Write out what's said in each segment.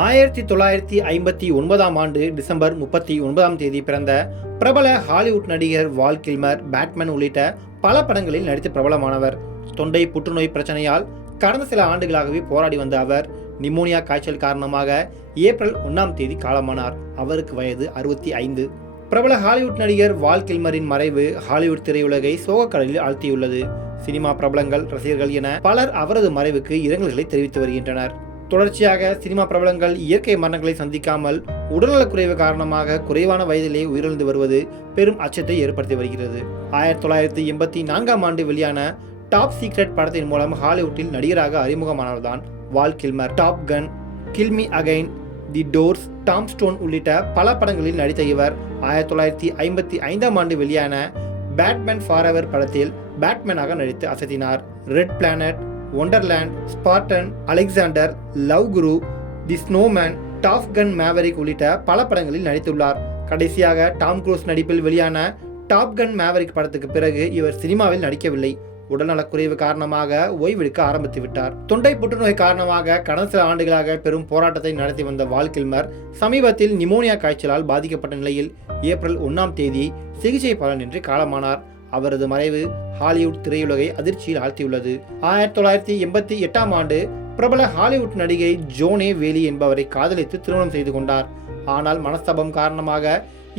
1959ஆம் ஆண்டு டிசம்பர் 39ஆம் தேதி பிறந்த பிரபல ஹாலிவுட் நடிகர் வால் கில்மர் பேட்மேன் உள்ளிட்ட பல படங்களில் நடித்து பிரபலமானவர். தொண்டை புற்றுநோய் பிரச்சனையால் கடந்த சில ஆண்டுகளாகவே போராடி வந்த அவர் நிமோனியா காய்ச்சல் காரணமாக ஏப்ரல் 1ஆம் தேதி காலமானார். அவருக்கு வயது 65. பிரபல ஹாலிவுட் நடிகர் வால் கில்மரின் மறைவு ஹாலிவுட் திரையுலகை சோகக்கடலில் ஆழ்த்தியுள்ளது. சினிமா பிரபலங்கள், ரசிகர்கள் என பலர் அவரது மறைவுக்கு இரங்கல்களை தெரிவித்து வருகின்றனர். தொடர்ச்சியாக சினிமா பிரபலங்கள் இயற்கை மரணங்களை சந்திக்காமல் உடல்நலக்குறைவு காரணமாக குறைவான வயதிலே உயிரிழந்து வருவது பெரும் அச்சத்தை ஏற்படுத்தி வருகிறது. 1984ஆம் ஆண்டு வெளியான டாப் சீக்ரெட் படத்தின் மூலம் ஹாலிவுட்டில் நடிகராக அறிமுகமானவர்தான் வால் கில்மர். டாப் கன், கில் மீ அகைன், தி டோர்ஸ், டாம் ஸ்டோன் உள்ளிட்ட பல படங்களில் நடித்த இவர் 1955ஆம் ஆண்டு வெளியான பேட்மேன் ஃபாரெவர் படத்தில் பேட்மேனாக நடித்து அசத்தினார். Red Planet, Wonderland, Spartan, Alexander, Love Guru, The Snowman, Top Gun Maverick உள்ளிட்ட பல படங்களில் நடித்துள்ளார். கடைசியாக டாம் க்ரூஸ் நடிப்பில் வெளியான டாப் கன் மேவரிக் படத்துக்கு பிறகு இவர் சினிமாவில் நடிக்கவில்லை. உடல்நலக்குறைவு காரணமாக ஓய்வெடுக்க ஆரம்பித்து விட்டார். தொண்டை புற்றுநோய் காரணமாக கடந்த சில ஆண்டுகளாக பெரும் போராட்டத்தை நடத்தி வந்த வால் கில்மர் சமீபத்தில் நிமோனியா காய்ச்சலால் பாதிக்கப்பட்ட நிலையில் ஏப்ரல் 1ஆம் தேதி சிகிச்சை பலனின்றி காலமானார். அவரது மறைவு ஹாலிவுட் திரையுலகை அதிர்ச்சியில் ஆழ்த்தியுள்ளது. 1988ஆம் ஆண்டு பிரபல ஹாலிவுட் நடிகை ஜோனே வேலி என்பவரை காதலித்து திருமணம் செய்து கொண்டார். ஆனால் மனஸ்தாபம் காரணமாக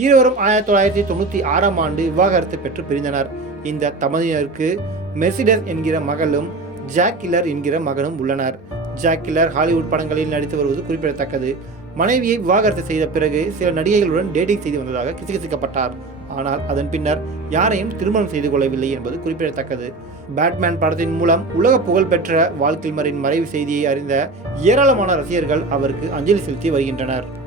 இருவரும் 1996ஆம் ஆண்டு விவாகரத்து பெற்று பிரிந்தனர். இந்த தம்பதியினருக்கு மெர்சிடஸ் என்கிற மகளும் ஜாக் கில்லர் என்கிற மகனும் உள்ளனர். ஜாக் கில்லர் ஹாலிவுட் படங்களில் நடித்து வருவது குறிப்பிடத்தக்கது. மனைவியை விவாகரத்து செய்த பிறகு சில நடிகைகளுடன் டேட்டிங் செய்து வந்ததாக கிசுகிசுக்கப்பட்டார். ஆனால் அதன் பின்னர் யாரையும் திருமணம் செய்து கொள்ளவில்லை என்பது குறிப்பிடத்தக்கது. பேட்மேன் படத்தின் மூலம் உலக புகழ் பெற்ற வால் கில்மரின் மறைவு செய்தியை அறிந்த ஏராளமான ரசிகர்கள் அவருக்கு அஞ்சலி செலுத்தி வருகின்றனர்.